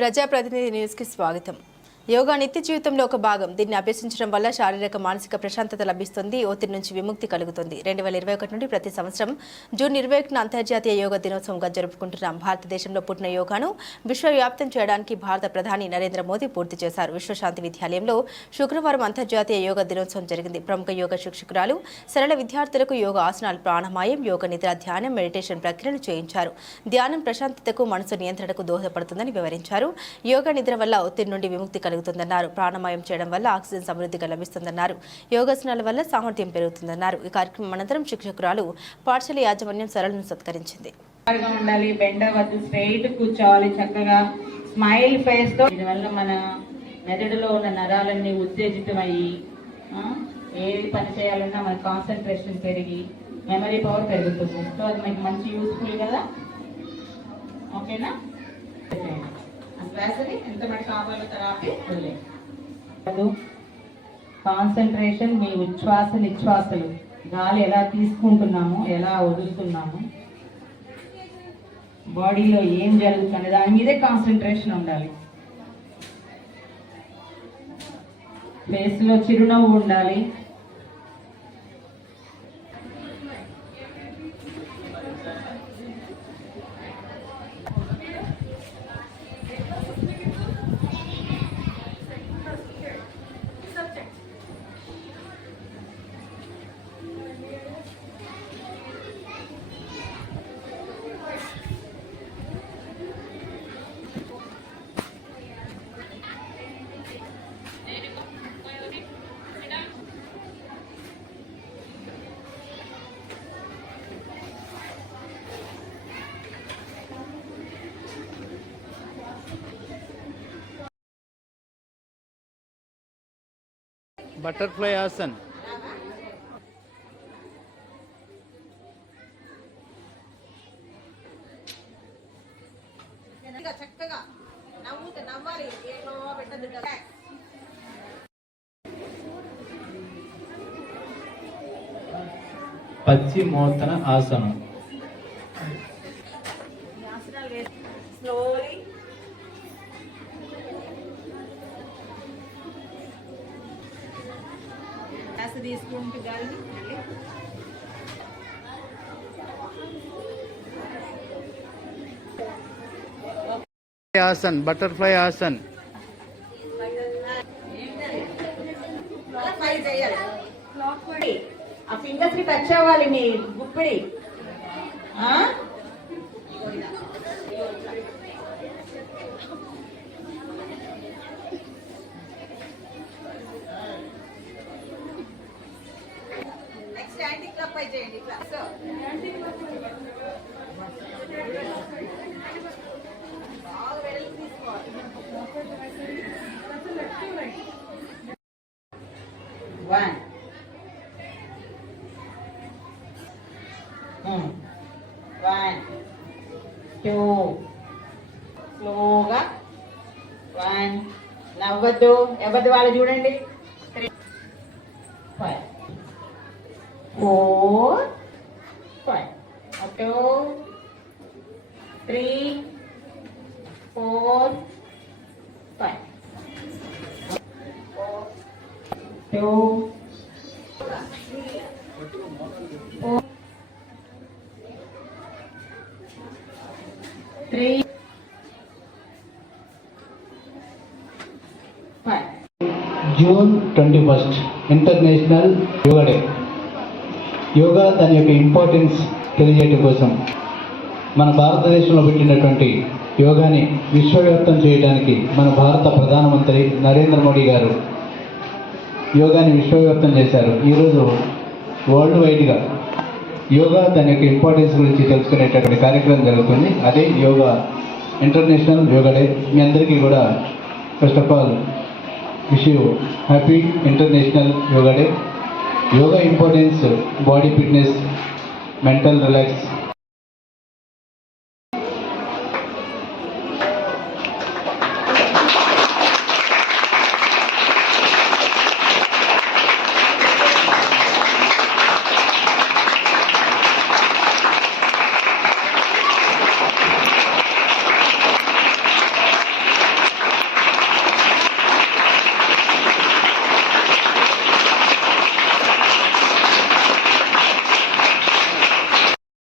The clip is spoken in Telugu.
ప్రజాప్రతినిధి న్యూస్కి స్వాగతం. యోగా నిత్య జీవితంలో ఒక భాగం. దీన్ని అభ్యసించడం వల్ల శారీరక మానసిక ప్రశాంతత లభిస్తుంది, ఒత్తిడి నుంచి విముక్తి కలుగుతుంది. 2021 నుండి ప్రతి సంవత్సరం జూన్ 21న అంతర్జాతీయ యోగా దినోత్సవంగా జరుపుకుంటున్నాం. భారతదేశంలో పుట్టిన యోగాను విశ్వవ్యాప్తం చేయడానికి భారత ప్రధాని నరేంద్ర మోదీ పూర్తి చేశారు. విశ్వశాంతి విద్యాలయంలో శుక్రవారం అంతర్జాతీయ యోగా దినోత్సవం జరిగింది. ప్రముఖ యోగా శిక్షకురాలు సరళ విద్యార్థులకు యోగా ఆసనాలు, ప్రాణాయామం, యోగ నిద్ర, ధ్యానం, మెడిటేషన్ ప్రక్రియను చేయించారు. ధ్యానం ప్రశాంతతకు, మనసు నియంత్రణకు దోహదపడుతుందని వివరించారు. యోగా నిద్ర వల్ల ఒత్తిడి నుండి విముక్తి కలుగుతుందన్నారు. ప్రాణాయామం చేయడం వల్ల ఆక్సిజన్ సమృద్ధిగా లభిస్తుందన్నారు. యోగాసనాల వల్ల సామర్థ్యం పెరుగుతుందన్నారు. ఈ కార్యక్రమం అనంతరం శిక్షకురాలు పాఠశాల యాజమాన్యం సరళను సత్కరించింది. స్ట్రైట్ కూర్చోవాలి, చక్కగా స్మైల్ ఫేస్ తో. దీనివల్ల మన మెదడులో ఉన్న నరాలన్నీ ఉత్తేజితమయ్యి ఏది పని చేయాలన్నా మన కాన్సన్ట్రేషన్ పెరిగి మెమరీ పవర్ పెరుగుతుంది. సో అది మనకి మంచి యూస్ఫుల్ కదా. ఓకేనా? ఎంత మటుకు కావాలో కాన్సన్ట్రేషన్, మీ ఉచ్ఛ్వాస నిశ్వాసలు, గాలి ఎలా తీసుకుంటున్నాము, ఎలా వదులుతున్నాము, బాడీలో ఏం జరుగుతుంది దాని మీదే కాన్సన్ట్రేషన్ ఉండాలి. ఫేస్లో చిరునవ్వు ఉండాలి. बटरफ्लाई आसन, पश्चिमोत्तान आसन. తీసుకుంటూ గాలి आसन, बटरफ्लाई आसन. ఆ ఫింగర్స్ కి టచ్ అవ్వాలి మీ గుప్పిడి. One. One. Two. స్లోగా. One. నవ్వద్దు, ఎవరిది వాళ్ళు చూడండి. 3, 5, 4, 5. 2, 3, 4, 5. 2, 4, 3, 5. June 21 international yoga day. Yoga దాని యొక్క ఇంపార్టెన్స్ తెలియజేయడం కోసం మన భారతదేశంలో పెట్టినటువంటి యోగాని విశ్వవ్యాప్తం చేయడానికి మన భారత ప్రధానమంత్రి నరేంద్ర మోడీ గారు యోగాని విశ్వవ్యాప్తం చేశారు. ఈరోజు వరల్డ్ వైడ్గా యోగా దాని యొక్క ఇంపార్టెన్స్ గురించి తెలుసుకునేటటువంటి కార్యక్రమం జరుగుతుంది. అదే యోగా ఇంటర్నేషనల్ యోగా డే. మీ అందరికీ కూడా first of all wish you happy international yoga day. Yoga importance body fitness, mental relax,